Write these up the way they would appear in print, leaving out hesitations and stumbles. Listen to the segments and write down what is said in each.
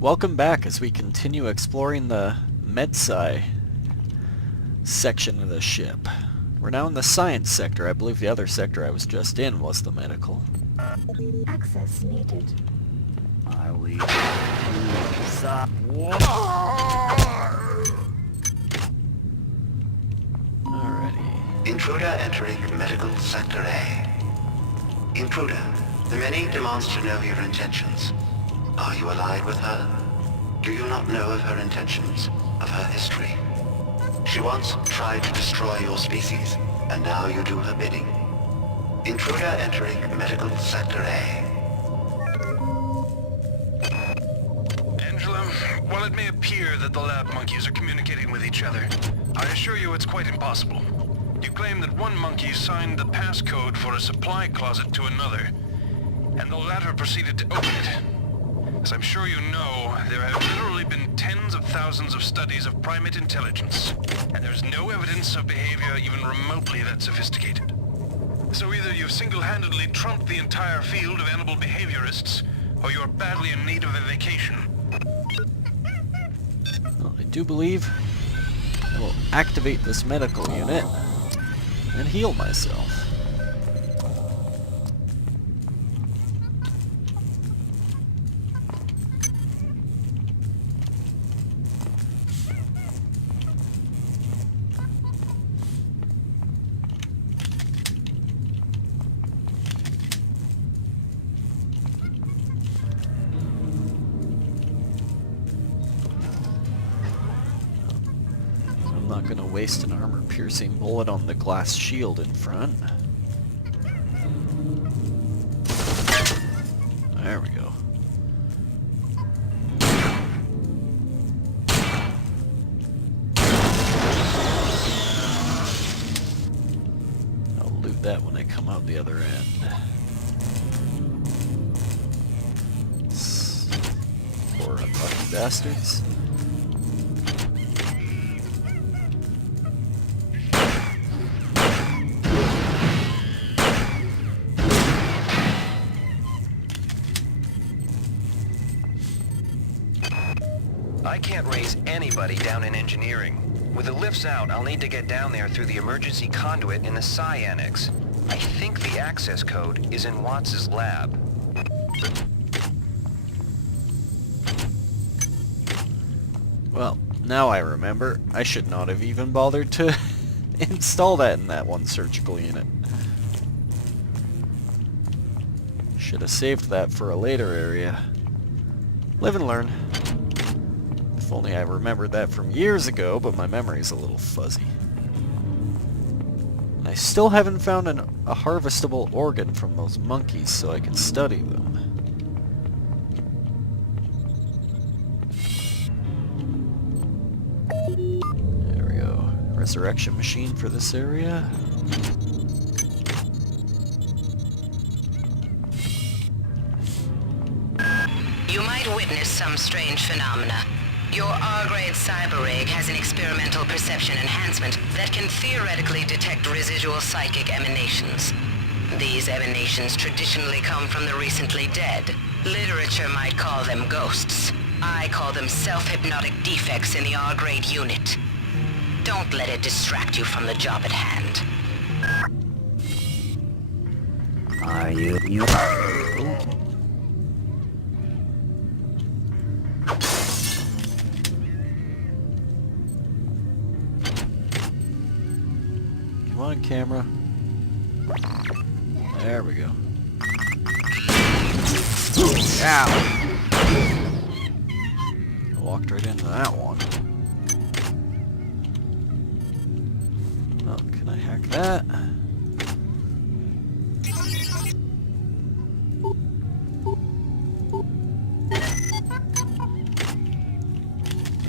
Welcome back as we continue exploring the MedSci section of the ship. We're now in the science sector. I believe the other sector I was just in was the medical. Access needed. Are we? Alrighty. Intruder entering Medical Sector A. Intruder, the many demands to know your intentions. Are you allied with her? Do you not know of her intentions, of her history? She once tried to destroy your species, and now you do her bidding. Intruder entering Medical Sector A. Angela, while it may appear that the lab monkeys are communicating with each other, I assure you it's quite impossible. You claim that one monkey signed the passcode for a supply closet to another, and the latter proceeded to open it. As I'm sure you know, there have literally been tens of thousands of studies of primate intelligence, and there's no evidence of behavior even remotely that sophisticated. So either you've single-handedly trumped the entire field of animal behaviorists, or you're badly in need of a vacation. Well, I do believe I will activate this medical unit and heal myself. I'm not going to waste an armor-piercing bullet on the glass shield in front. There we go. I'll loot that when I come out the other end. Poor unlucky bastards. I can't raise anybody down in engineering. With the lifts out, I'll need to get down there through the emergency conduit in the Psi Annex. I think the access code is in Watts' lab. Well, now I remember. I should not have even bothered to install that in that one surgical unit. Should have saved that for a later area. Live and learn. If only I remembered that from years ago, but my memory's a little fuzzy. And I still haven't found a harvestable organ from those monkeys so I can study them. There we go. Resurrection machine for this area. You might witness some strange phenomena. Your R-grade cyber rig has an experimental perception enhancement that can theoretically detect residual psychic emanations. These emanations traditionally come from the recently dead. Literature might call them ghosts. I call them self-hypnotic defects in the R-grade unit. Don't let it distract you from the job at hand. Are you? Come on, camera. There we go. Ow! I walked right into that one. Oh, can I hack that?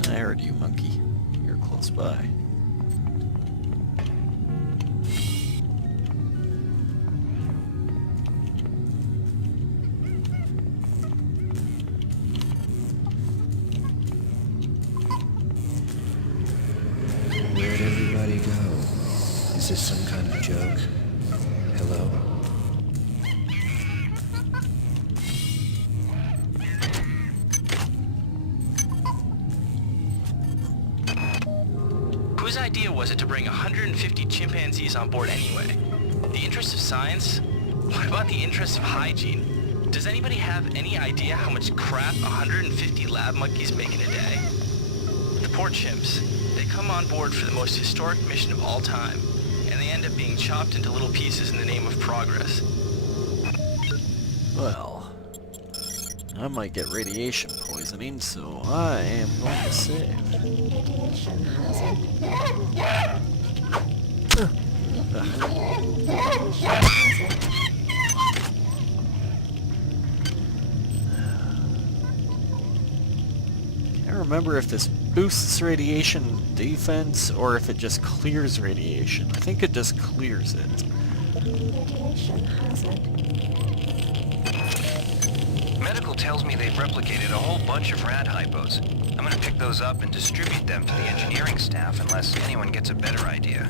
I heard you, monkey. You're close by. Where'd everybody go? Is this some kind of joke? Hello? Whose idea was it to bring 150 chimpanzees on board anyway? The interest of science? What about the interest of hygiene? Does anybody have any idea how much crap 150 lab monkeys make in a day? The poor chimps. They come on board for the most historic mission of all time, and they end up being chopped into little pieces in the name of progress. Well, I might get radiation poisoning, so I am going to save. Radiation hazard. Radiation hazard. Can't remember if this boosts radiation defense or if it just clears radiation. I think it just clears it. Radiation hazard. Medical tells me they've replicated a whole bunch of rat hypos. I'm gonna pick those up and distribute them to the engineering staff unless anyone gets a better idea.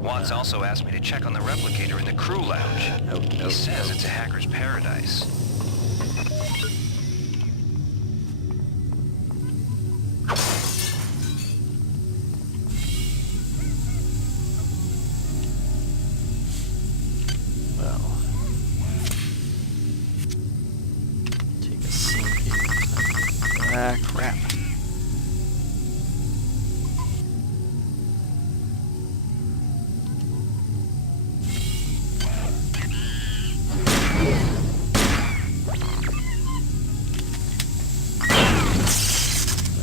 Watts also asked me to check on the replicator in the crew lounge. He says it's a hacker's paradise. Well, take a sneaky. Ah, crap.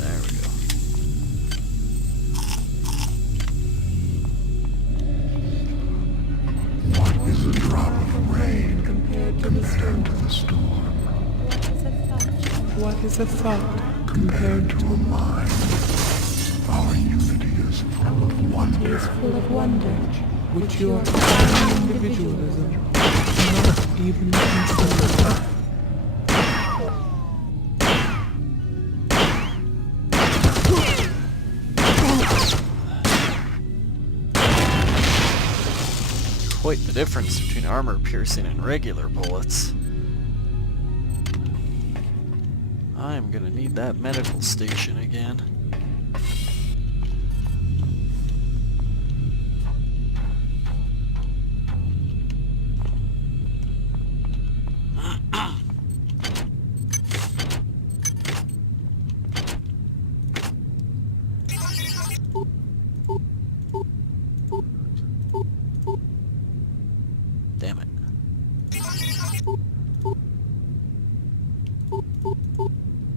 There we go. What is a drop of rain compared to the storm? What is a thought? What is a thought compared to a mind? Our unity is full of wonder. Is full of wonder. Which your individualism not even consider. Quite the difference between armor-piercing and regular bullets. I'm gonna need that medical station again. Damn it.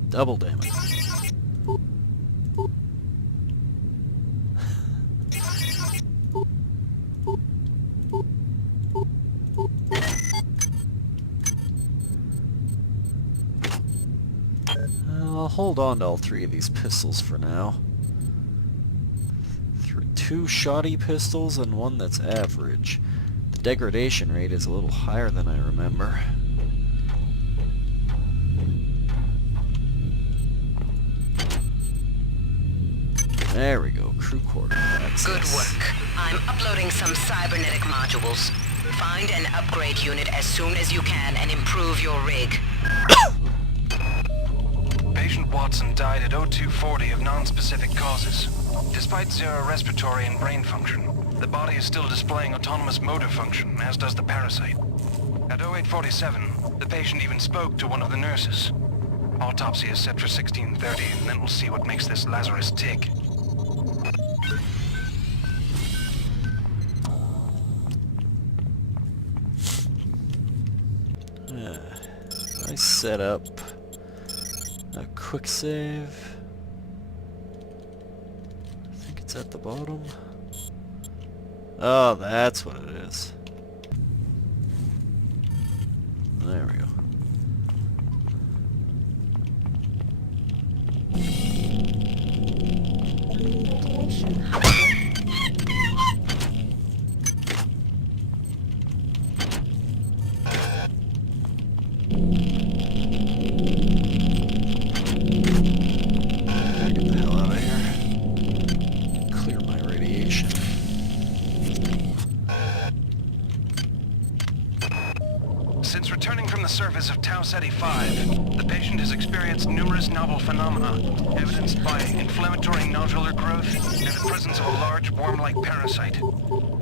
Double damage. I'll hold on to all three of these pistols for now. Two shoddy pistols and one that's average. The degradation rate is a little higher than I remember. There we go, crew quarter access. Good work. I'm uploading some cybernetic modules. Find an upgrade unit as soon as you can and improve your rig. Patient Watson died at 0240 of non-specific causes. Despite zero respiratory and brain function, the body is still displaying autonomous motor function, as does the parasite. At 0847, the patient even spoke to one of the nurses. Autopsy is set for 1630, and then we'll see what makes this Lazarus tick. I set up a quick save. I think it's at the bottom. Oh, that's what it is. There we go. Radiation hazard. Get the hell out of here. Clear my radiation. patient has experienced numerous novel phenomena, evidenced by inflammatory nodular growth and the presence of a large worm-like parasite.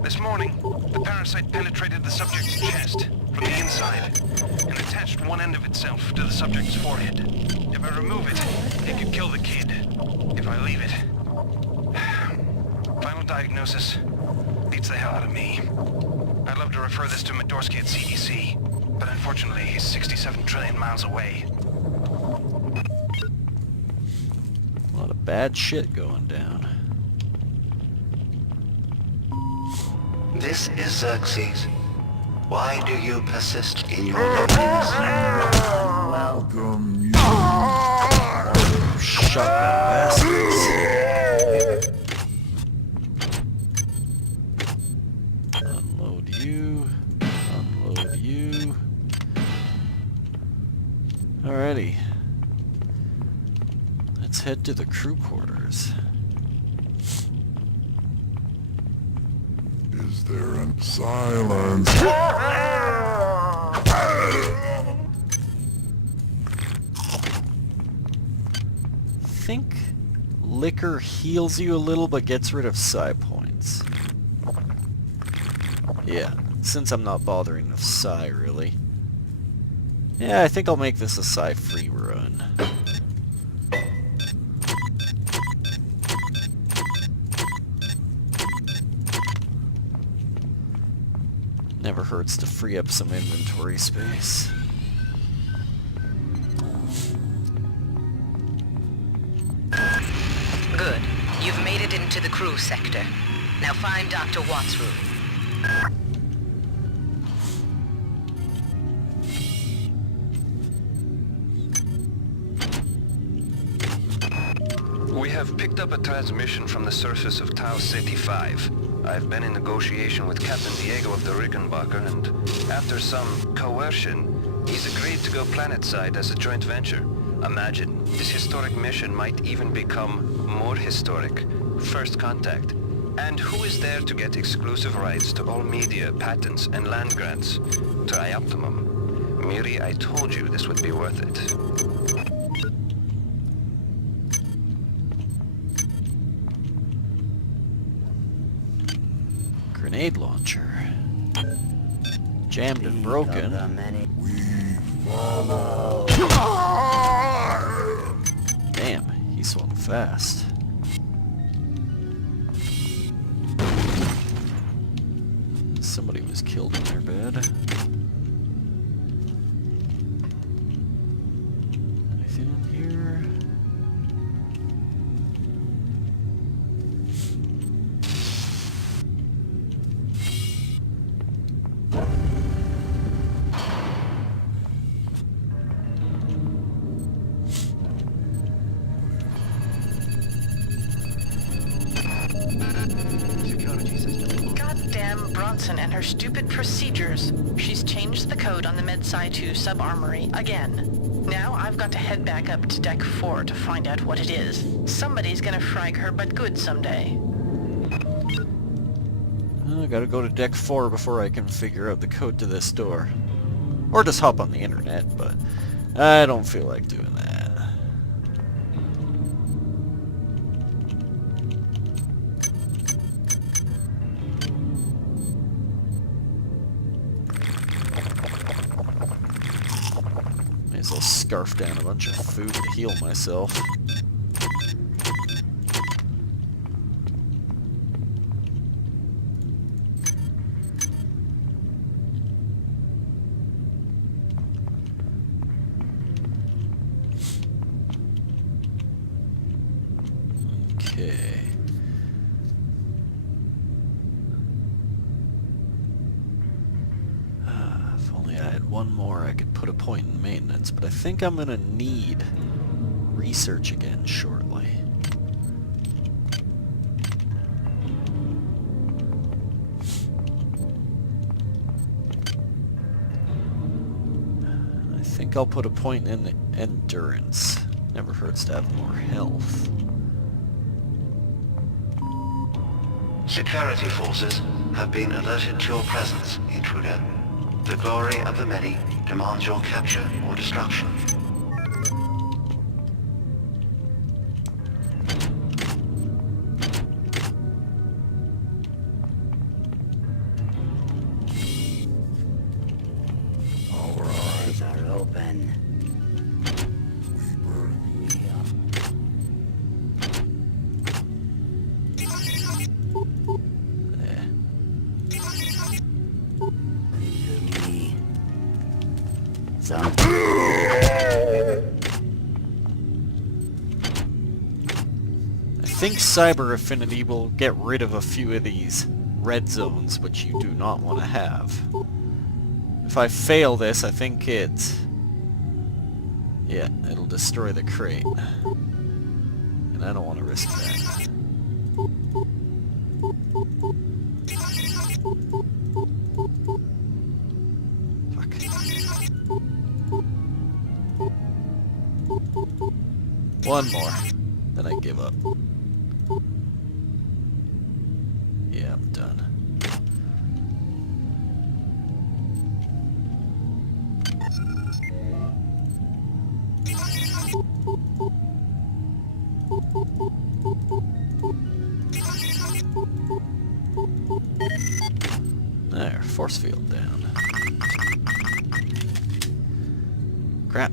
This morning, the parasite penetrated the subject's chest from the inside and attached one end of itself to the subject's forehead. If I remove it, it could kill the kid. If I leave it... Final diagnosis beats the hell out of me. I'd love to refer this to Medorsky at CDC, but unfortunately he's 67 trillion miles away. A lot of bad shit going down. This is Xerxes. Why do you persist in your loneliness? Welcome you. Shotgun bastards. Unload you. Unload you. Alrighty. Let's head to the crew quarters. Is there an silence? I think liquor heals you a little but gets rid of psi points. Yeah, since I'm not bothering with psi really. Yeah, I think I'll make this a psi free run. Never hurts to free up some inventory space. Good. You've made it into the crew sector. Now find Dr. Watt's room. We have picked up a transmission from the surface of Tau Ceti 5. I've been in negotiation with Captain Diego of the Rickenbacker, and after some coercion, he's agreed to go planetside as a joint venture. Imagine, this historic mission might even become more historic. First contact. And who is there to get exclusive rights to all media, patents, and land grants? Trioptimum. Miri, I told you this would be worth it. Grenade launcher. Jammed and broken. We follow. Damn, he swung fast. Somebody was killed in their bed. Anything in here? Goddamn Bronson and her stupid procedures. She's changed the code on the MedSci 2 sub-armory again. Now I've got to head back up to Deck 4 to find out what it is. Somebody's gonna frag her but good someday. I gotta go to Deck 4 before I can figure out the code to this door. Or just hop on the internet, but I don't feel like doing that. May as well scarf down a bunch of food to heal myself. Okay. If only I had one more, I could put a point in maintenance, but I think I'm gonna need research again shortly. I think I'll put a point in endurance. Never hurts to have more health. Security forces have been alerted to your presence, intruder. The glory of the many demands your capture or destruction. Some... I think Cyber Affinity will get rid of a few of these red zones, which you do not want to have. If I fail this, I think it... yeah, it'll destroy the crate. And I don't want to risk that. Fuck. One more. Then I give up. Yeah, I'm done. There, force field down. Crap.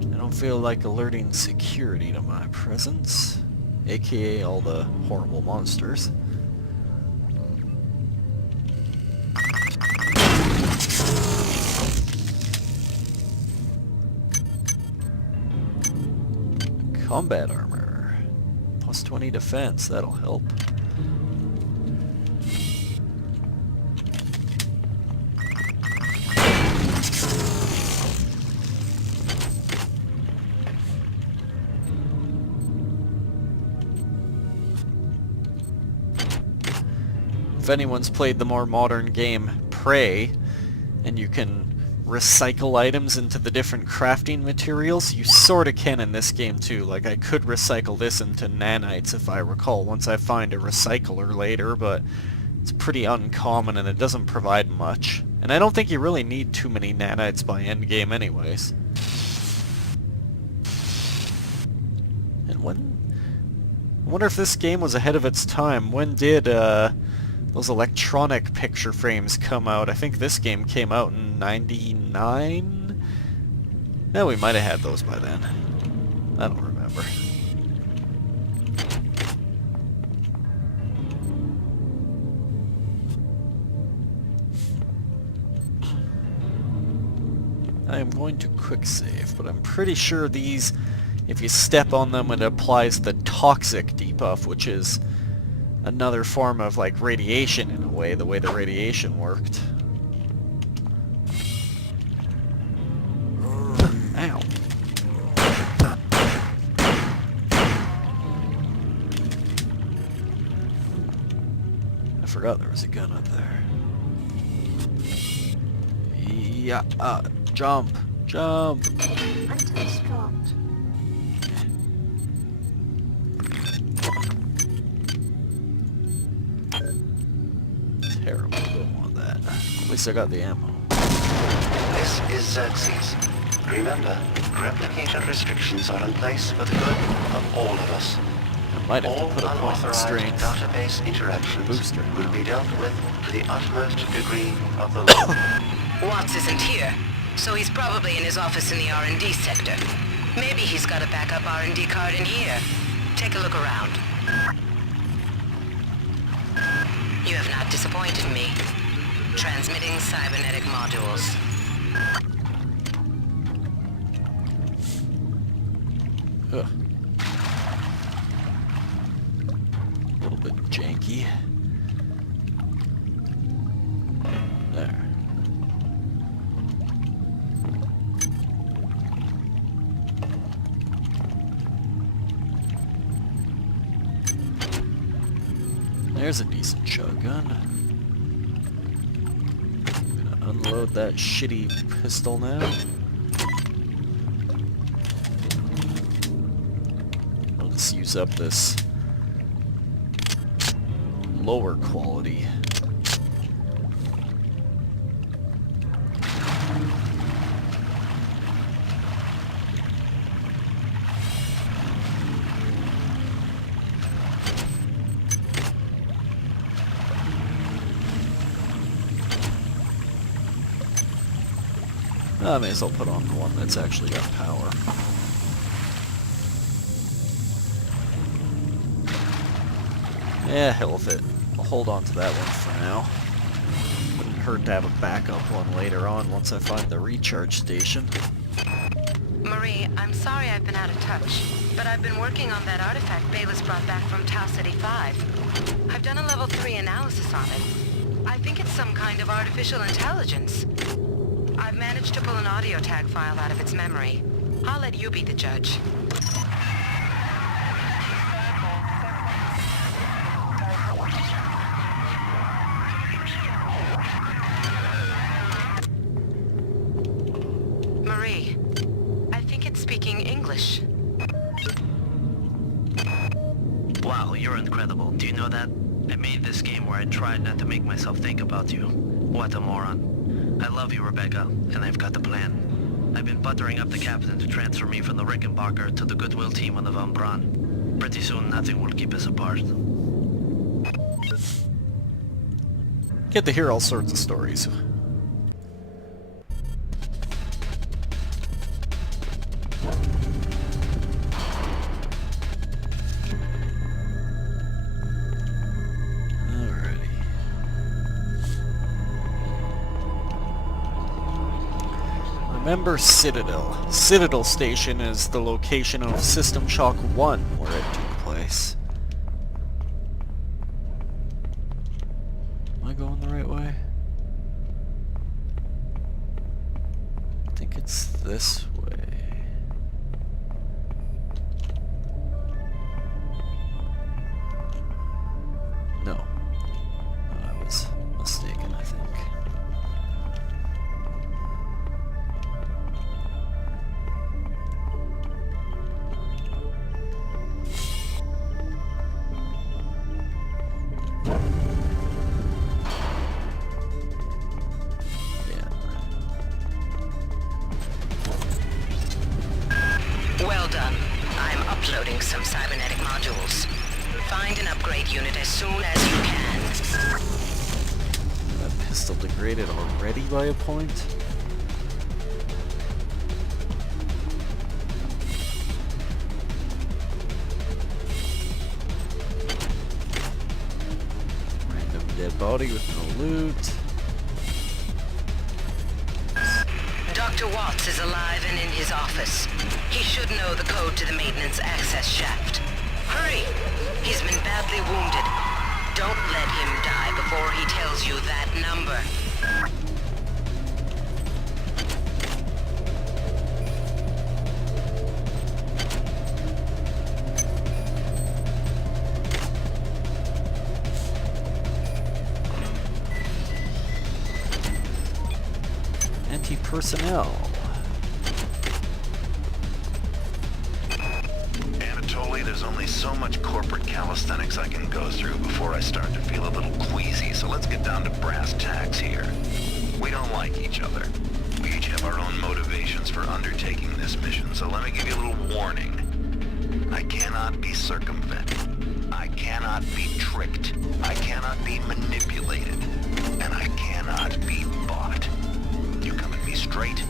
I don't feel like alerting security to my presence, aka all the horrible monsters. Combat armor. Plus 20 defense, that'll help. If anyone's played the more modern game Prey, and you can recycle items into the different crafting materials, you sorta can in this game too. Like, I could recycle this into nanites if I recall, once I find a recycler later, but it's pretty uncommon and it doesn't provide much. And I don't think you really need too many nanites by endgame anyways. And when... I wonder if this game was ahead of its time. When did, those electronic picture frames come out? I think this game came out in 99? No, we might have had those by then. I don't remember. I am going to quick save, but I'm pretty sure these, if you step on them, it applies the toxic debuff, which is another form of, like, radiation in a way, the way the radiation worked. Ow. I forgot there was a gun up there. Yeah, jump, jump. Items dropped. Terrible, don't want that. At least I got the ammo. This is Xerxes. Remember, replicator restrictions are in place for the good of all of us. I might have All to put a point in unauthorized strength. database interactions Booster. will be dealt with to the utmost degree of the law. Watts isn't here, so he's probably in his office in the R&D sector. Maybe he's got a backup R&D card in here. Take a look around. You have not disappointed me. Transmitting cybernetic modules. Ugh. A little bit janky. There. There's a decent shotgun. I'm gonna unload that shitty pistol now. I'll just use up this lower quality. I may as well put on the one that's actually got power. Yeah, hell with it. I'll hold on to that one for now. Wouldn't hurt to have a backup one later on once I find the recharge station. Marie, I'm sorry I've been out of touch, but I've been working on that artifact Baylis brought back from Tau City 5. I've done a level 3 analysis on it. I think it's some kind of artificial intelligence. I've managed to pull an audio tag file out of its memory. I'll let you be the judge. Marie, I think it's speaking English. Wow, you're incredible. Do you know that? I made this game where I tried not to make myself think about you. What a moron. I love you, Rebecca, and I've got the plan. I've been buttering up the captain to transfer me from the Rickenbacker to the Goodwill team on the Von Braun. Pretty soon, nothing will keep us apart. Get to hear all sorts of stories. Remember Citadel. Citadel Station is the location of System Shock 1 where it took place. Am I going the right way? I think it's this way. No. I was mistaken, I think. Well done. I'm uploading some cybernetic modules. Find an upgrade unit as soon as you can. That pistol degraded already by a point? Random dead body with no loot. Dr. Watts is alive and in his office. He should know the code to the maintenance access shaft. Hurry! He's been badly wounded. Don't let him die before he tells you that number. Anti-personnel. Anatoly, there's only so much corporate calisthenics I can go through before I start to feel a little queasy, so let's get down to brass tacks here. We don't like each other. We each have our own motivations for undertaking this mission, so let me give you a little warning. I cannot be circumvented. I cannot be tricked. I cannot be manipulated. And I cannot be bought. You come at me straight.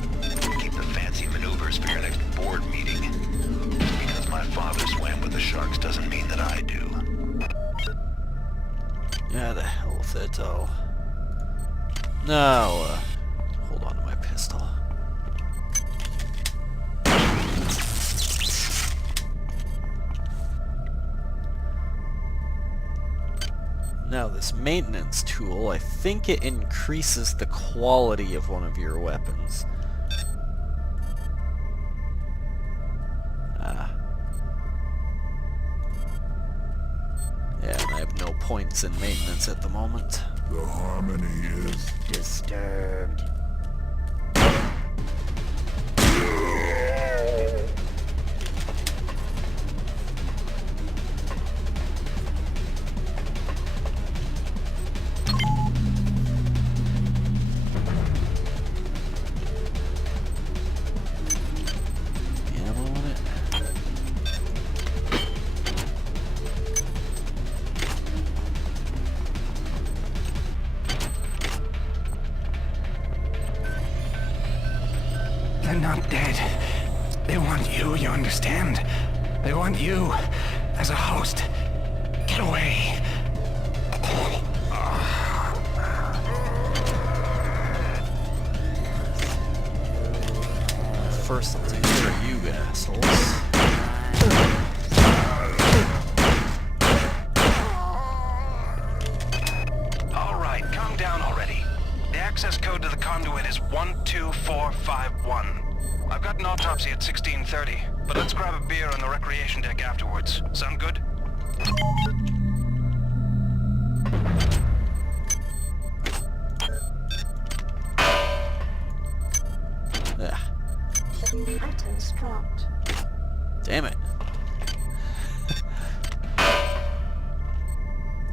Keep the fancy maneuvers for your next board meeting. Because my father swam with the sharks doesn't mean that I do. Yeah, the hell with it all. Now, hold on to my pistol. Now this maintenance tool, I think it increases the quality of one of your weapons. Yeah, and I have no points in maintenance at the moment. The harmony is Disturbed. Ammo on it. They're not dead. They want you, you understand? They want you as a host. Get away. first I'll take care of you assholes. Alright, calm down already. The access code to the conduit is 12451. I've got an autopsy at 16:30, but let's grab a beer on the recreation deck afterwards. Sound good? Ugh. Items dropped. Damn it.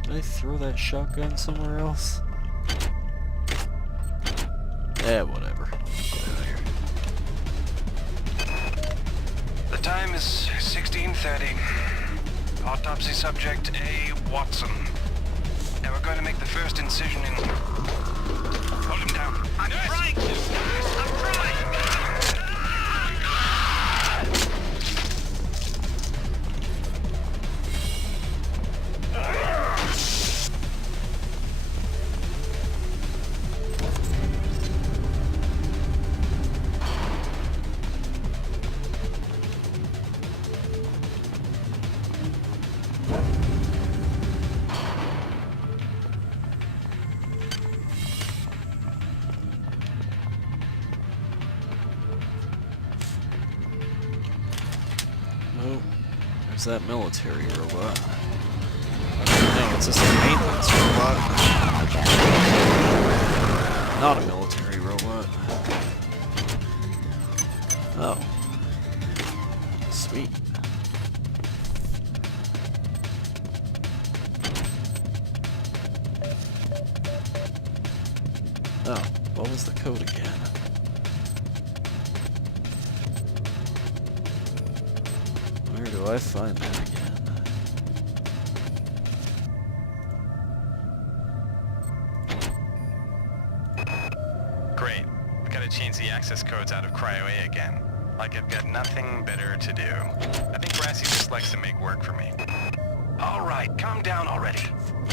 Did I throw that shotgun somewhere else? Eh, whatever. Get out of here. The time is 16:30. Autopsy subject A. Watson. Now we're going to make the first incision in... Hold him down. I'm trying to! I'm trying! Oh, there's that military robot. No, it's just a maintenance robot. Not a military robot. Oh. Sweet. Oh, what was the code again? Where do I find that again? Great. We've got to change the access codes out of Cryo A again. Like I've got nothing better to do. I think Brassy just likes to make work for me. Alright, calm down already.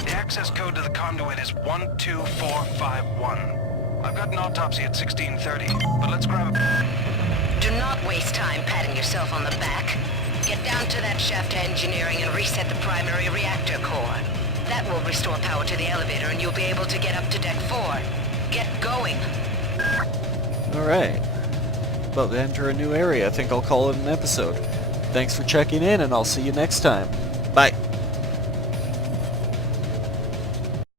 The access code to the conduit is 12451. I've got an autopsy at 16:30, but let's grab a... Do not waste time patting yourself on the back. Get down to that shaft to engineering and reset the primary reactor core. That will restore power to the elevator and you'll be able to get up to Deck 4. Get going. Alright. About to enter a new area. I think I'll call it an episode. Thanks for checking in, and I'll see you next time. Bye.